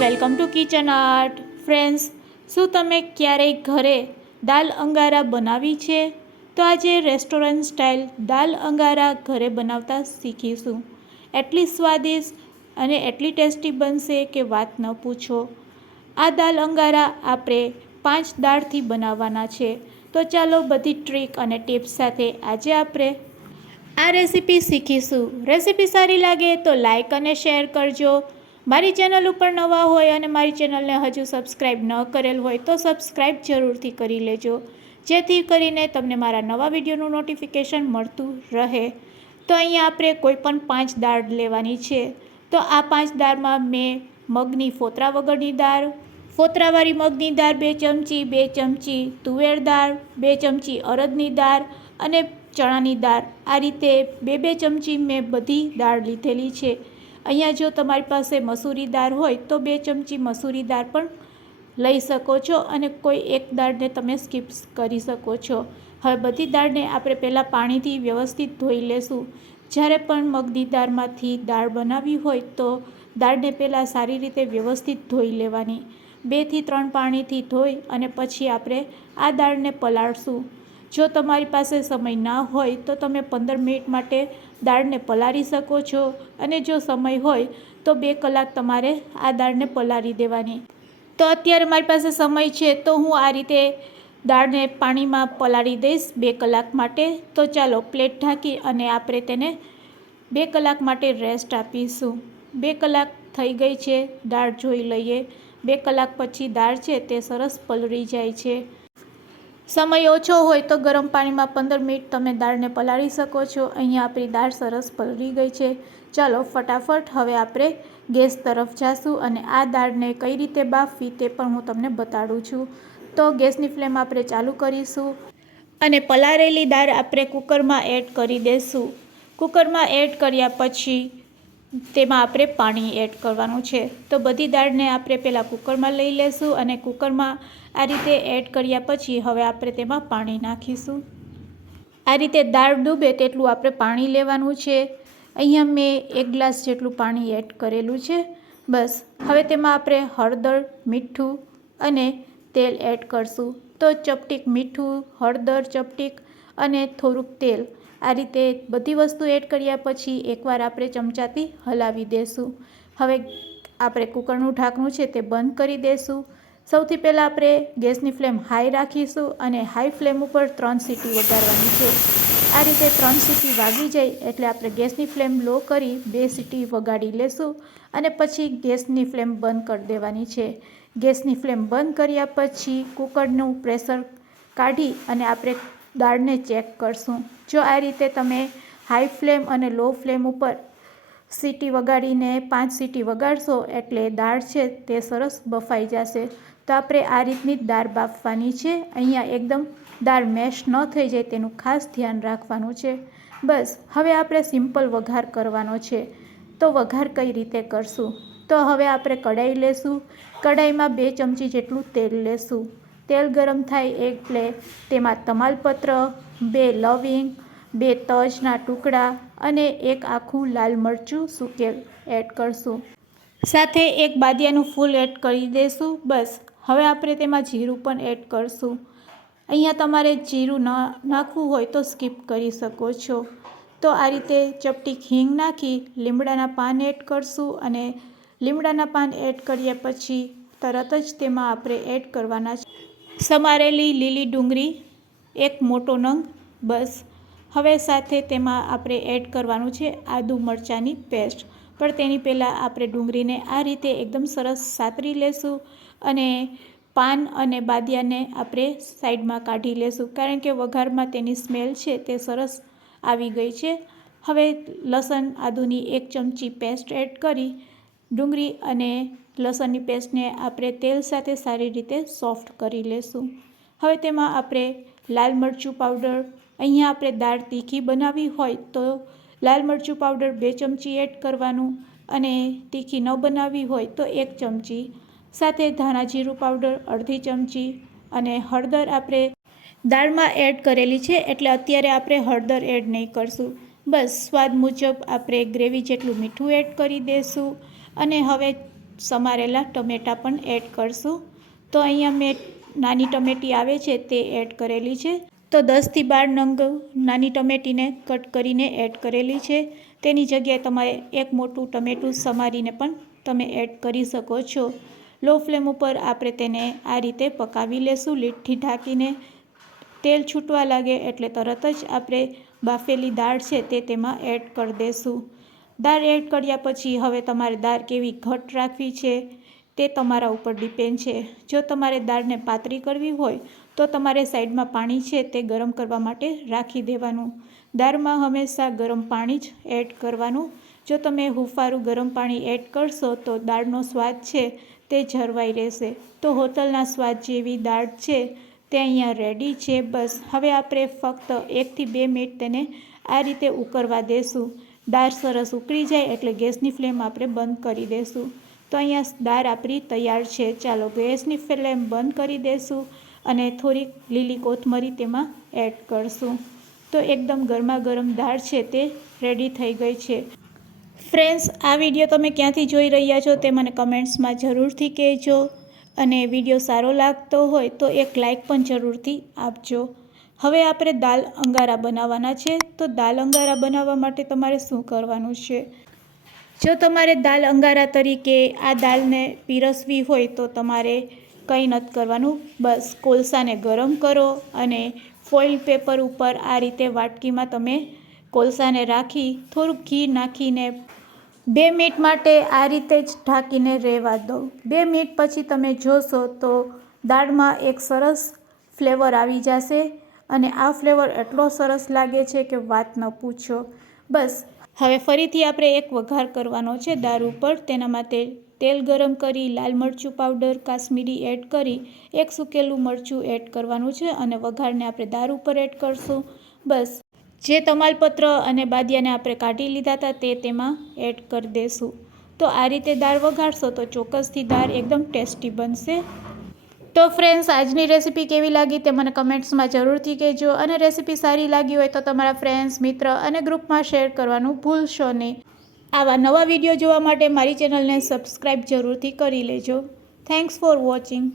Welcome to kitchen art. Friends, શું તમે ક્યારેય ઘરે દાલ અંગારા બનાવી છે? તો આજે રેસ્ટોરન્ટ સ્ટાઇલ દાલ અંગારા ઘરે બનાવતા શીખીશું. એટલી સ્વાદિષ્ટ અને એટલી ટેસ્ટી બનશે કે વાત ન પૂછો. આ દાલ અંગારા આપણે 5 દાળથી બનાવવાના છે. તો ચાલો બધી ટ્રીક અને ટિપ્સ સાથે આજે આપણે આ રેસીપી શીખીશું. રેસીપી સારી લાગે તો લાઈક અને શેર કરજો. મારી ચેનલ ઉપર નવા હોય અને મારી ચેનલને હજુ સબસ્ક્રાઈબ ન કરેલ હોય તો સબસ્ક્રાઈબ જરૂરથી કરી લેજો, જેથી કરીને તમને મારા નવા વિડીયોનું નોટિફિકેશન મળતું રહે. તો અહીંયા આપણે કોઈ પણ 5 દાળ લેવાની છે. તો આ 5 દાળમાં મેં મગની ફોતરા વગરની દાળ, ફોતરાવાળી મગની દાળ 2 ચમચી, 2 ચમચી તુવેર દાળ, 2 ચમચી અડદની દાળ અને ચણાની દાળ, આ રીતે 2-2 ચમચી મેં બધી દાળ લીધેલી છે. અહીંયા જો તમારી પાસે મસૂરી દાળ હોય તો 2 ચમચી મસૂરી દાળ પણ લઈ શકો છો અને કોઈ એક દાળને તમે સ્કીપ કરી શકો છો. હવે બધી દાળને આપણે પહેલાં પાણીથી વ્યવસ્થિત ધોઈ લેશું. જ્યારે પણ મગની દાળમાંથી દાળ બનાવવી હોય તો દાળને પહેલાં સારી રીતે વ્યવસ્થિત ધોઈ લેવાની. 2 થી 3 પાણીથી ધોઈ અને પછી આપણે આ દાળને પલાળશું. જો તમારી પાસે સમય ના હોય તો તમે 15 મિનિટ માટે દાળને પલાળી શકો છો અને જો સમય હોય તો 2 કલાક તમારે આ દાળને પલાળી દેવાની. તો અત્યારે મારી પાસે સમય છે તો હું આ રીતે દાળને પાણીમાં પલાળી દઈશ 2 કલાક માટે. તો ચાલો પ્લેટ ઢાંકી અને આપણે તેને 2 કલાક માટે રેસ્ટ આપીશું. 2 કલાક થઈ ગઈ છે, દાળ જોઈ લઈએ. 2 કલાક પછી દાળ છે તે સરસ પલળી જાય છે. સમય ઓછો હોય તો ગરમ પાણીમાં 15 મિનિટ તમે દાળને પલાળી શકો છો. અહીંયા આપણી દાળ સરસ પલળી ગઈ છે. ચાલો ફટાફટ હવે આપણે ગેસ તરફ જાશું અને આ દાળને કઈ રીતે બાફવી તે પણ હું તમને બતાડું છું. તો ગેસની ફ્લેમ આપણે ચાલુ કરીશું અને પલાળેલી દાળ આપણે કુકરમાં એડ કરી દઈશું. કુકરમાં એડ કર્યા પછી તેમાં આપણે પાણી એડ કરવાનું છે. તો બધી દાળને આપણે પહેલાં કુકરમાં લઈ લેશું અને કુકરમાં આ રીતે એડ કર્યા પછી હવે આપણે તેમાં પાણી નાખીશું. આ રીતે દાળ ડૂબે તેટલું આપણે પાણી લેવાનું છે. અહીંયા મેં 1 ગ્લાસ જેટલું પાણી એડ કરેલું છે. બસ હવે તેમાં આપણે હળદર, મીઠું અને તેલ એડ કરશું. તો ચપટીક મીઠું, હળદર ચપટીક અને થોડુંક તેલ, આ રીતે બધી વસ્તુ એડ કર્યા પછી એકવાર આપણે ચમચાથી હલાવી દેશું. હવે આપણે કુકરનું ઢાંકણું છે તે બંધ કરી દેશું. સૌથી પહેલાં આપણે ગેસની ફ્લેમ હાઈ રાખીશું અને હાઈ ફ્લેમ ઉપર 3 સીટી વગાડવાની છે. આ રીતે 3 સીટી વાગી જાય એટલે આપણે ગેસની ફ્લેમ લો કરી 2 સીટી વગાડી લેશું અને પછી ગેસની ફ્લેમ બંધ કરી દેવાની છે. ગેસની ફ્લેમ બંધ કર્યા પછી કુકરનું પ્રેશર કાઢી અને આપણે દાળને ચેક કરશું. જો આ રીતે તમે હાઈ ફ્લેમ અને લો ફ્લેમ ઉપર સીટી વગાડીને 5 સીટી વગાડશો એટલે દાળ છે તે સરસ બફાઈ જશે. તો આપણે આ રીતની જ દાળ બાફવાની છે. અહીંયા એકદમ દાળ મેશ ન થઈ જાય તેનું ખાસ ધ્યાન રાખવાનું છે. બસ હવે આપણે સિમ્પલ વઘાર કરવાનો છે. તો વઘાર કઈ રીતે કરશું? તો હવે આપણે કઢાઈ લેશું. કઢાઈમાં 2 ચમચી જેટલું તેલ લેશું. તેલ ગરમ થાય એટલે તેમાં તમાલપત્ર, 2 લવિંગ, 2 તજના ટુકડા અને 1 આખું લાલ મરચું સૂકેલ એડ કરશું. સાથે 1 બાદિયાનું ફૂલ એડ કરી દઈશું. બસ હવે આપણે તેમાં જીરું પણ એડ કરશું. અહીંયા તમારે જીરું ન નાખવું હોય તો સ્કીપ કરી શકો છો. તો આ રીતે ચપટીક હિંગ નાખી લીમડાના પાન એડ કરશું અને લીમડાના પાન એડ કર્યા પછી તરત જ તેમાં આપણે એડ કરવાના છે સમારેલી લીલી ડુંગળી 1 મોટો નંગ. બસ હવે સાથે તેમાં આપણે એડ કરવાનું છે આદુ મરચાંની પેસ્ટ. પણ તેની પહેલાં આપણે ડુંગળીને આ રીતે એકદમ સરસ સાતરી લેશું અને પાન અને બાદિયાને આપણે સાઈડમાં કાઢી લેશું, કારણ કે વઘારમાં તેની સ્મેલ છે તે સરસ આવી ગઈ છે. હવે લસણ આદુની 1 ચમચી પેસ્ટ એડ કરી ડુંગળી અને લસણની પેસ્ટને આપણે તેલ સાથે સારી રીતે સોફ્ટ કરી લેશું. હવે તેમાં આપણે લાલ મરચું પાવડર, અહીંયા આપણે દાળ તીખી બનાવવી હોય તો લાલ મરચું પાવડર 2 ચમચી એડ કરવાનું અને તીખી ન બનાવવી હોય તો 1 ચમચી. સાથે ધાણા જીરું પાવડર અડધી ચમચી અને હળદર આપણે દાળમાં એડ કરેલી છે એટલે અત્યારે આપણે હળદર એડ નહીં કરશું. બસ સ્વાદ મુજબ આપણે ગ્રેવી જેટલું મીઠું એડ કરી દઈશું અને હવે સમારેલા ટમેટાં પણ એડ કરશું. તો અહીંયા મેં નાની ટમેટી આવે છે તે એડ કરેલી છે. તો 10થી 12 નંગ નાની ટમેટીને કટ કરીને એડ કરેલી છે. તેની જગ્યાએ તમારે એક મોટું ટમેટું સમારીને પણ તમે એડ કરી શકો છો. લો ફ્લેમ ઉપર આપણે તેને આ રીતે પકાવી લેશું લીડથી ઢાંકીને. તેલ છૂટવા લાગે એટલે તરત જ આપણે બાફેલી દાળ છે તે તેમાં એડ કરી દઈશું. દાળ એડ કર્યા પછી હવે તમારે દાળ કેવી ઘટ રાખવી છે તે તમારા ઉપર ડિપેન્ડ છે. જો તમારે દાળને પાતળી કરવી હોય તો તમારે સાઈડમાં પાણી છે તે ગરમ કરવા માટે રાખી દેવાનું. દાળમાં હંમેશા ગરમ પાણી જ એડ કરવાનું. જો તમે હુંફાળું ગરમ પાણી એડ કરશો તો દાળનો સ્વાદ છે તે જળવાઈ રહેશે. તો હોટલના સ્વાદ જેવી દાળ છે તે અહીંયા રેડી છે. બસ હવે આપણે ફક્ત 1થી 2 મિનિટ તેને આ રીતે ઉકળવા દેશું. દાળ સરસ ઉકળી જાય એટલે ગેસની ફ્લેમ આપણે બંધ કરી દઈશું. તો અહીંયા દાળ આપણી તૈયાર છે. ચાલો ગેસની ફ્લેમ બંધ કરી દઈશું અને થોડીક લીલી કોથમરી તેમાં એડ કરશું. તો એકદમ ગરમા ગરમ દાળ છે તે રેડી થઈ ગઈ છે. ફ્રેન્ડ્સ, આ વિડીયો તમે ક્યાંથી જોઈ રહ્યા છો તે મને કમેન્ટ્સમાં જરૂરથી કહેજો. અને વિડીયો સારો લાગતો હોય તો એક લાઈક પણ જરૂરથી આપજો. હવે આપણે દાલ અંગારા બનાવવાના છે. તો દાલ અંગારા બનાવવા માટે તમારે શું કરવાનું છે? જો તમારે દાલ અંગારા તરીકે આ દાળને પીરસવી હોય તો તમારે કંઈ નથી કરવાનું. બસ કોલસાને ગરમ કરો અને ફોઇલ પેપર ઉપર આ રીતે વાટકીમાં તમે કોલસાને રાખી થોડુંક ઘી નાખીને 2 મિનિટ માટે આ રીતે જ ઢાંકીને રહેવા દો. 2 મિનિટ પછી તમે જોશો તો દાળમાં એક સરસ ફ્લેવર આવી જશે અને આ ફ્લેવર એટલો સરસ લાગે છે કે વાત ન પૂછો. બસ હવે ફરીથી આપણે એક વઘાર કરવાનો છે દાળ ઉપર. તેના માટે તેલ ગરમ કરી લાલ મરચું પાવડર કાશ્મીરી એડ કરી એક સૂકેલું મરચું એડ કરવાનું છે અને વઘારને આપણે દાળ ઉપર એડ કરશું. બસ જે તમાલપત્ર અને બાદિયાને આપણે કાઢી લીધા હતા તે તેમાં એડ કરી દઈશું. તો આ રીતે દાળ વઘારશો તો ચોક્કસથી દાળ એકદમ ટેસ્ટી બનશે. તો ફ્રેન્ડ્સ, આજની રેસીપી કેવી લાગી તે મને કમેન્ટ્સમાં જરૂરથી કહેજો. અને રેસીપી સારી લાગી હોય તો તમારા ફ્રેન્ડ્સ, મિત્ર અને ગ્રુપમાં શેર કરવાનું ભૂલશો નહીં. આવા નવા વિડીયો જોવા માટે મારી ચેનલને સબસ્ક્રાઈબ જરૂરથી કરી લેજો. Thanks for watching.